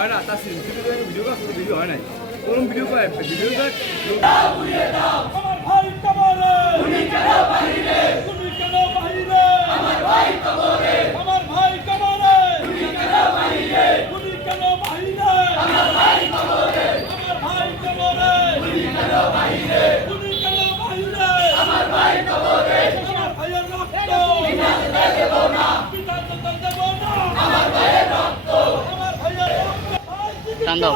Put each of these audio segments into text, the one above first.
হয় না তার সিনসিটিভ ভিডিও কাজ ভিডিও হয় নাই কোন ভিডিও পায় ভিডিও কাজ আমার ভাই কবরে তুমি কেন বাহিরে তুমি কেন বাহিরে আমার ভাই কবরে আমার ভাই কবরে তুমি কেন বাহিরে তুমি কেন বাহিরে আমার ভাই কবরে আমার ভাই কবরে তুমি কেন বাহিরে তুমি কেন বাহিরে আমার ভাই কবরে আমার ভাইয়ের রক্ত পিতা দেব না পিতা দেব না আমার ভাইয়ের রক্ত আমার ভাইয়ের রক্ত টান দাও।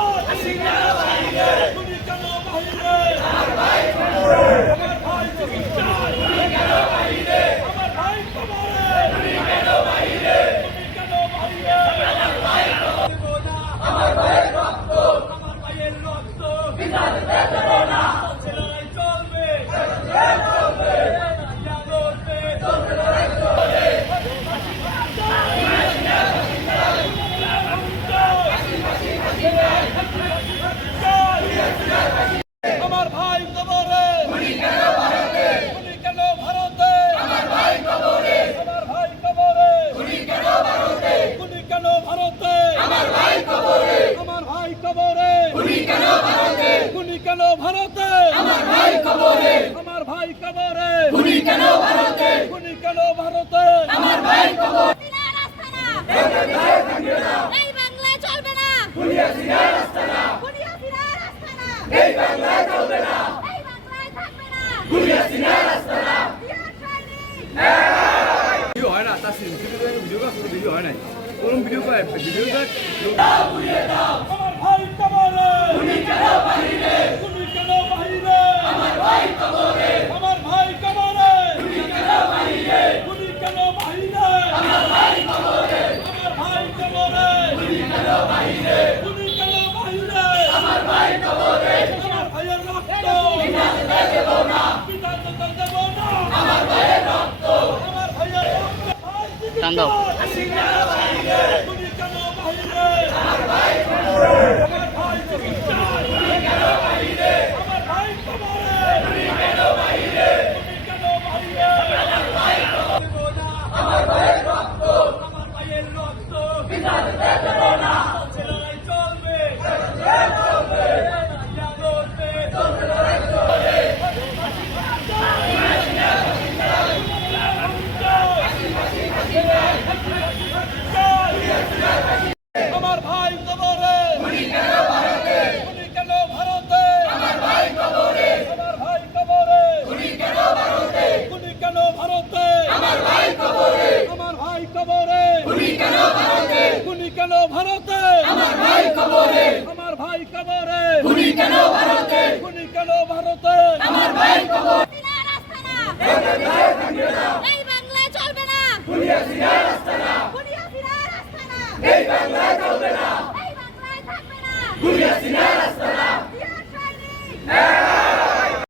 ভাই তুমি চাই তুমি কেন বাহিরে আমার ভাই কবরে তুমি কেন বাহিরে তুমি কেন বাহিরে আমার ভাই কবরে আমার ভাইয়ের রক্ত আমার ভাইয়ের রক্ত পিতা দেব না ছেলেরাই চলবে চলবে চলবে চলবে আমার ভাই কবরে উনি কেন ভারতে উনি কেন ভারতে আমার ভাই কবরে আমার ভাই কবরে উনি কেন ভারতে উনি কেন ভারতে আমার ভাই কবরে আমার ভাই কবরে উনি কেন ভারতে উনি কেন ভারতে? আমার ভাই কবরে। আমার ভাই কবরে উনি কেন ভারতে? উনি কেন ভারতে আমার ভাই কবরে এই বাংলায় চলবে না এই বাংলায় চলবে না এই বাংলায় থাকবে না ভিডিও হয় না তার ভিডিও ভিডিও হয় নাই। কোন ভিডিও ভিডিও কাজ আমার ভাই কবরে উনি কেন বাহিরে উনি কেন বাহিরে আমার ভাই কবরে আমার ভাই কবরে উনি কেন বাহিরে উনি কেন বাহিরে আমার ভাই কবরে আমার ভাই কবরে উনি কেন বাহিরে উনি কেন বাহিরে আমার ভাই কবরে আমার ভাইয়ের রক্ত পিতা দেব না পিতা দেব না আমার ভাইয়ের রক্ত আমার ভাইয়ের রক্ত ভাই তুমি টান দাও। তুমি কেন বাহিরে আমার ভাই আমার ভাই তুমি চাই তুমি কেন বাহিরে আমার ভাই কবরে তুমি কেন বাহিরে তুমি কেন বাহিরে আমার ভাই কবরে আমার ভাইয়ের রক্ত আমার ভাইয়ের রক্ত পিতা দেব না ছেলেরাই চলবে চলবে চলবে চলবে আমার ভাই কবরে উনি কেন ভারতে উনি কেন ভারতে আমার ভাই কবরে আমার ভাই কবরে উনি কেন ভারতে উনি কেন ভারতে আমার ভাই কবরে আমার ভাই কবরে উনি কেন ভারতে উনি কেন ভারতে আমার ভাই কবরে আমার ভাই কবরে উনি কেন ভারতে উনি কেন ভারতে আমার ভাই কবরে।